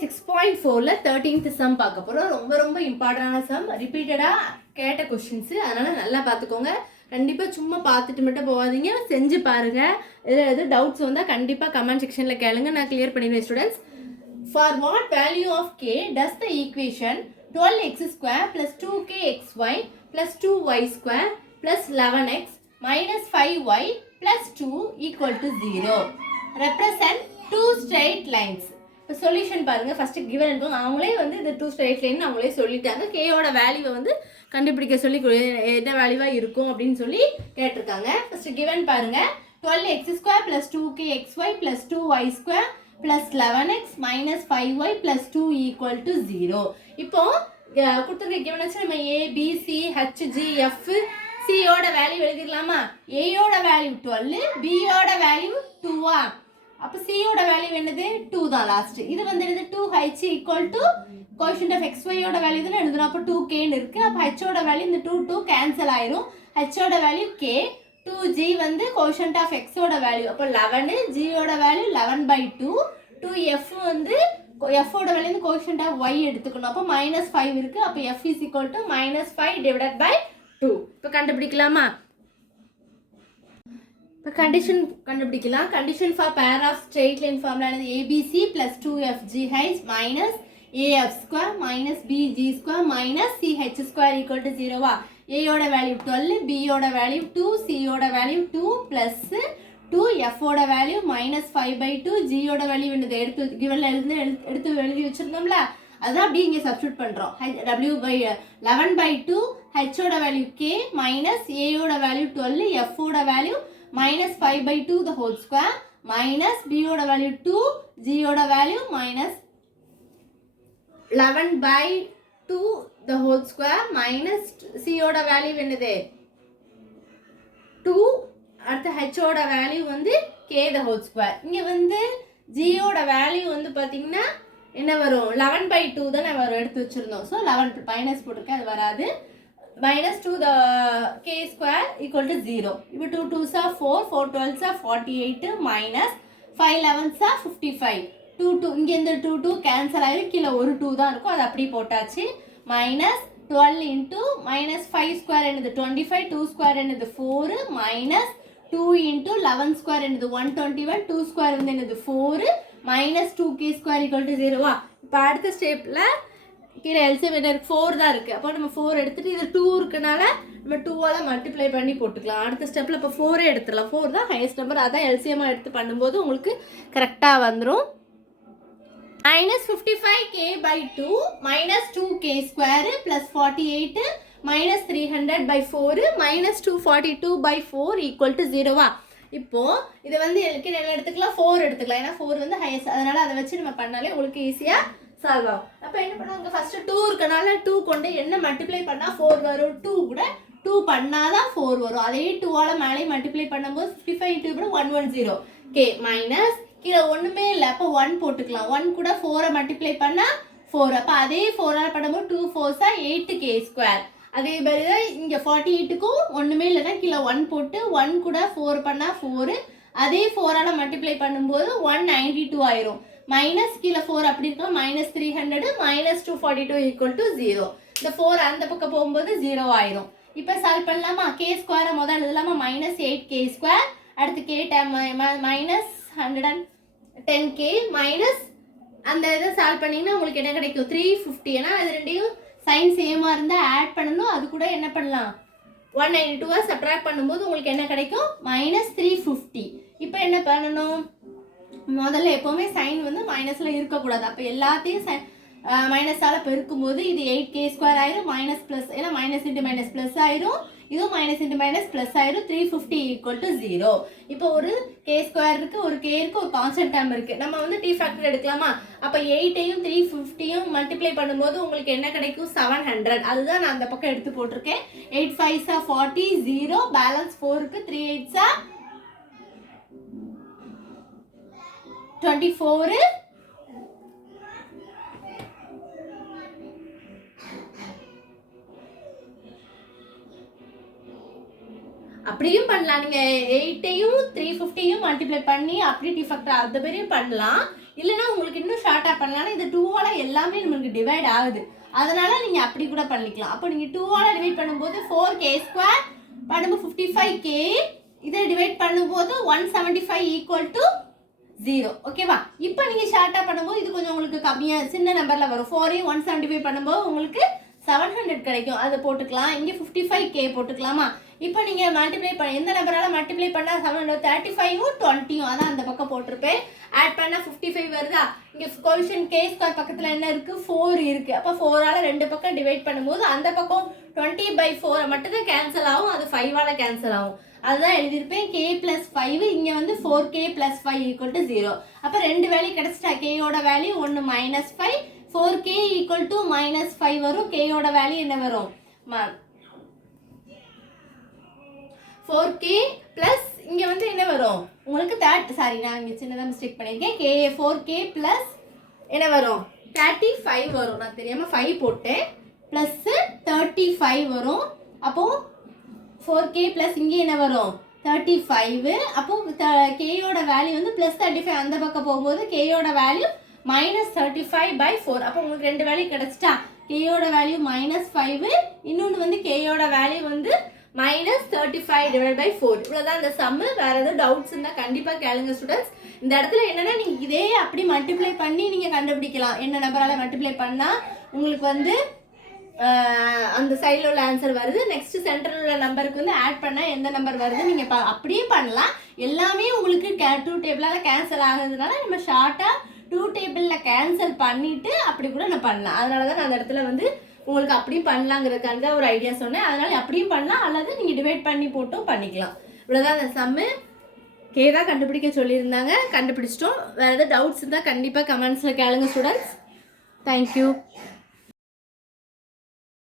6.4ல 13th some பார்க்க போறோம். ரொம்ப ரொம்ப இம்பார்ட்டன்டான சம், ரிப்பீட்டடா கேட்ட கொஸ்டின்ஸ். அதனால நல்லா பார்த்துக்கோங்க. கண்டிப்பா சும்மா பார்த்துட்டு மட்டும் போகாதீங்க, செஞ்சு பாருங்க. இதில் எதுவும் டவுட்ஸ் வந்தால் கண்டிப்பா கமெண்ட் செக்ஷன்ல கேளுங்க, நான் கிளியர் பண்ணிடுவேன் students. For what value of k does the equation 12x square plus 2kxy plus 2y square plus 11x minus 5y plus 2 equal to 0 represent two straight lines. இப்போ சொல்யூஷன் பாருங்க. First given இருக்கும், அவங்களே வந்து இந்த two straight line அவங்களே சொல்லிட்டாங்க. கேயோட வேல்யூவை வந்து கண்டுபிடிக்க சொல்லி என்ன வேல்யூவா இருக்கும் அப்படின்னு சொல்லி கேட்டிருக்காங்க. ஃபர்ஸ்ட் கிவன் பாருங்க. 12x square plus 2kxy plus 2y square plus 11x minus 5y plus 2 equal to 0. இப்போ கொடுத்துருக்க கிவன் வச்சு நம்ம a b c h g f c யோட வேல்யூ எழுதிடலாமா? a யோட வேல்யூ 12, b யோட வேல்யூ 2. அப்போ c யோட வேல்யூ என்னது? 2 தான் லாஸ்ட். இது வந்து என்னது? 2h equal to coefficient of xy யோட வேல்யூ தான எழுதுறோம். அப்போ 2k ன்னு இருக்கு. அப்போ h யோட வேல்யூ இந்த 2 கேன்சல் ஆயிரும். h யோட வேல்யூ k, 2g வந்து கோஎஃபிஷியன்ட் ஆஃப் x யோட வேல்யூ. அப்போ 11, g யோட வேல்யூ 11/2, 2f வந்து f ஓட வேல்யூ வந்து கோஎஃபிஷியன்ட் ஆஃப் y எடுத்துக்கணும். அப்போ -5 இருக்கு. அப்போ f is equal to -5/2. இப்போ கண்டுபிடிக்கலாமா? இப்போ கண்டிஷன் கண்டுபிடிக்கலாம். Condition for pair of straight line formula என்னது? abc plus 2fgh minus af square minus bg square minus ch square equal to 0. a யோட வேல்யூ 12, b யோட வேல்யூ 2, c யோட value 2 plus 2, f ஓட value -5/2, g யோட value என்னது? எடுத்து கிவன்ல எழுதி வச்சிருந்தோம்ல, அதான் அப்படியே இங்கே சப்ஸ்டியூட் பண்ணுறோம். w/11/2, h ஓட வேல்யூ k minus a யோட வேல்யூ 12, f ஓட value -5/2 the whole square minus b யோட வேல்யூ 2, g யோட value -11/2 the whole square minus c யோட வேல்யூ என்னது? 2. அடுத்து h ஓட வேல்யூ வந்து k the whole square. இங்க வந்து g யோட வேல்யூ வந்து பாத்தீங்கன்னா என்ன வரும்? 11/2 தான் வரும், எடுத்து வச்சிருந்தோம். ஸோ 11 மைனஸ் போட்டிருக்கேன், அது வராது. -2 the k square equal to 0. இப்போ 2 2s are 4, 4 12s are 48 minus 5 11s are 55. 2 இங்கே இந்த 2 கேன்சல் ஆகிடும், கீழே ஒரு 2 தான் இருக்கும், அது அப்படி போட்டாச்சு. -12 into -5 ஸ்கொயர் என்னது? 25, 2 ஸ்கொயர் என்னது? 4, minus 2 into 11 ஸ்கொயர் என்னது? 121, 2 ஸ்கொயர் வந்து என்னது? 4, minus 2k square equal to 0. இப்போ அடுத்த ஸ்டெப்பில் கீழே எல்சிஎம் என்ன இருக்குது? 4 தான் இருக்குது. அப்போ நம்ம 4 எடுத்துகிட்டு இது 2 இருக்கனால நம்ம 2ஆல் மல்டிப்ளை பண்ணி போட்டுக்கலாம். அடுத்த ஸ்டெப்பில் இப்போ 4 எடுத்துடலாம். 4 தான் ஹையஸ்ட் நம்பர், அதான் எல்சிஎம்மாக எடுத்து பண்ணும்போது உங்களுக்கு கரெக்டாக வந்துடும். -55k/2 minus 2k square plus 48 minus 300/4 minus 242/4 equal to 0. இப்போ இதை வந்து என்ன எடுத்துக்கலாம்? 4 எடுத்துக்கலாம். ஏன்னா 4 வந்து ஹையஸ்ட், அதனால அதை வச்சு நம்ம பண்ணாலே உங்களுக்கு ஈஸியாக சால்வ் ஆகும். அப்போ என்ன பண்ணுவாங்க? ஃபர்ஸ்ட் 2 இருக்கனால 2 கொண்டு என்ன மல்டிப்ளை பண்ணால் 4 வரும்? 2 கூட 2 பண்ணாதான் 4 வரும். அதே 2ஆல் மேலே மல்டிப்ளை பண்ணும்போது 55 into 110 k மைனஸ் கீழே ஒன்றுமே இல்லை, அப்போ 1 போட்டுக்கலாம். 1 கூட 4 மல்டிப்ளை பண்ணால் 4. அப்போ அதே 4ஆல் பண்ணும்போது 2 4s are 8k ஸ்கொயர். அதே மாதிரி தான் இங்கே 48க்கும் ஒன்றுமே இல்லைன்னா கீழே 1 போட்டு 1 கூட 4 பண்ணால் 4, அதே 4ஆல் மல்டிப்ளை பண்ணும்போது 192 ஆயிரும். மைனஸ் கீழே 4 அப்படி இருக்கும், -300 minus 242 equal to 0. இந்த 4 அந்த பக்கம் போகும்போது 0 ஆயிரும். இப்போ சால்வ் பண்ணலாமா? k ஸ்கொயரை முதல் எழுதலாமா? -8k ஸ்கொயர், அடுத்து k -110k மைனஸ் அந்த இதை சால்வ் பண்ணிங்கன்னா உங்களுக்கு என்ன கிடைக்கும்? 350. ஏன்னா அது ரெண்டையும் சைன் சேமாக இருந்தால் ஆட் பண்ணணும். அது கூட என்ன பண்ணலாம்? 192 சப்ட்ராக்ட் பண்ணும்போது உங்களுக்கு என்ன கிடைக்கும்? -350. இப்போ என்ன பண்ணணும்? முதல்ல எப்போவுமே சைன் வந்து மைனஸில் இருக்கக்கூடாது. அப்போ எல்லாத்தையும் மைனஸால் பெருக்கும்போது இது 8k ஸ்கொயர் ஆயிரும், மைனஸ் ப்ளஸ், ஏன்னா மைனஸ் இன்ட்டு மைனஸ் ப்ளஸ் ஆயிரும், இதுவும் மைனஸ் இன்ட்டு மைனஸ் ப்ளஸ் ஆயிரும். 350 equal to 0. இப்போ ஒரு k ஸ்கொயர் இருக்குது, ஒரு k இருக்குது, ஒரு கான்ஸ்டன்ட் டேர்ம் இருக்குது. நம்ம வந்து டி ஃபேக்டர் எடுக்கலாமா? அப்போ 8ஐயும் 350யும் மல்டிப்ளை பண்ணும்போது உங்களுக்கு என்ன கிடைக்கும்? 700. அதுதான் நான் அந்த பக்கம் எடுத்து போட்டிருக்கேன். 8 5s are 40, 0 balance 4க்கு, 3 8s are 24. அப்படியும் பண்ணலாம். நீங்கள் 8ஐயும் 350யும் மல்டிப்ளை பண்ணி அப்படி டி ஃபேக்டர் அந்த மாதிரியும் பண்ணலாம். இல்லைன்னா உங்களுக்கு இன்னும் ஷார்ட்டாக பண்ணலாம். இது 2ஆல் எல்லாமே நம்மளுக்கு டிவைட் ஆகுது, அதனால நீங்கள் அப்படி கூட பண்ணிக்கலாம். அப்போ நீங்கள் 2ஆல் டிவைட் பண்ணும்போது 4k² பண்ணும்போது 55k, இதை டிவைட் பண்ணும்போது 175 ஈக்குவல் டு 0. ஓகேவா? இப்போ நீங்கள் ஷார்ட்டாக பண்ணும்போது இது கொஞ்சம் உங்களுக்கு கம்மியாக சின்ன நம்பரில் வரும். 4ஐயும் 175 பண்ணும்போது உங்களுக்கு 700 கிடைக்கும். அதை போட்டுக்கலாம். இங்கே 55k போட்டுக்கலாமா? இப்போ நீங்கள் மல்டிப்ளை பண்ண எந்த நம்பரால் மல்டிப்ளை பண்ணால் 735ம் 20யும் அதான் அந்த பக்கம் போட்டிருப்பேன். ஆட் பண்ணால் 55 வருதா? இங்கே கோஎஃபிஷியன்ட் k² பக்கத்தில் என்ன இருக்குது? 4 இருக்குது. அப்போ 4ஆல் ரெண்டு பக்கம் டிவைட் பண்ணும்போது அந்த பக்கம் 20/4 மட்டும்தான் கேன்சல் ஆகும், அது 5ஆல் கேன்சல் ஆகும். அதுதான் எழுதியிருப்பேன். k + 5 இங்கே வந்து 4k + 5 = 0. அப்போ ரெண்டு வேல்யூ கிடச்சிட்டா. கேயோட வேல்யூ ஒன்று -5, 4k = -5 வரும். கேயோட வேல்யூ என்ன வரும்? 4k ப்ளஸ் இங்கே வந்து என்ன வரும் உங்களுக்கு நான் இங்கே சின்னதாக மிஸ்டேக் பண்ணியிருக்கேன். 4k ப்ளஸ் என்ன வரும்? 35 வரும். நான் தெரியாமல் 5 போட்டேன். ப்ளஸ் 35 வரும். அப்போது 4k ப்ளஸ் இங்கே என்ன வரும்? 35. அப்போது கேயோட வேல்யூ வந்து +35. அந்த பக்கம் போகும்போது கேயோட வேல்யூ -35/4. அப்போ உங்களுக்கு ரெண்டு வேல்யூ கிடச்சிட்டா. கேயோட வேல்யூ -5, இன்னொன்று வந்து கேயோட வேல்யூ வந்து -35/4. இவ்வளோதான் இந்த சம்மு. வேறு எதுவும் டவுட்ஸ் இருந்தால் கண்டிப்பாக கேளுங்க ஸ்டூடெண்ட்ஸ். இந்த இடத்துல என்னென்னா நீங்கள் இதே அப்படி மல்டிப்ளை பண்ணி நீங்கள் கண்டுபிடிக்கலாம். என்ன நம்பரால் மல்டிப்ளை பண்ணால் உங்களுக்கு வந்து அந்த சைடில் உள்ள ஆன்சர் வருது. நெக்ஸ்ட் சென்டரில் உள்ள நம்பருக்கு வந்து ஆட் பண்ணால் எந்த நம்பர் வருது நீங்கள் அப்படியே பண்ணலாம். எல்லாமே உங்களுக்கு 2 டேபிளால் கேன்சல் ஆகுறதுனால நம்ம ஷார்ட்டாக 2 டேபிளில் கேன்சல் பண்ணிவிட்டு அப்படி கூட நான் பண்ணலாம். அதனால தான் நான் அந்த இடத்துல வந்து உங்களுக்கு அப்படியும் பண்ணலாங்கிறதுக்காக தான் ஒரு ஐடியா சொன்னேன். அதனால் அப்படியும் பண்ணலாம், அல்லது நீங்கள் டிவைட் பண்ணி போட்டும் பண்ணிக்கலாம். இவ்வளோதான் அந்த சம்மு. கே தான் கண்டுபிடிக்க சொல்லியிருந்தாங்க, கண்டுபிடிச்சிட்டோம். வேறு எதாவது டவுட்ஸ் இருந்தால் கண்டிப்பாக கமெண்ட்ஸில் கேளுங்க ஸ்டூடெண்ட்ஸ். தேங்க்யூ.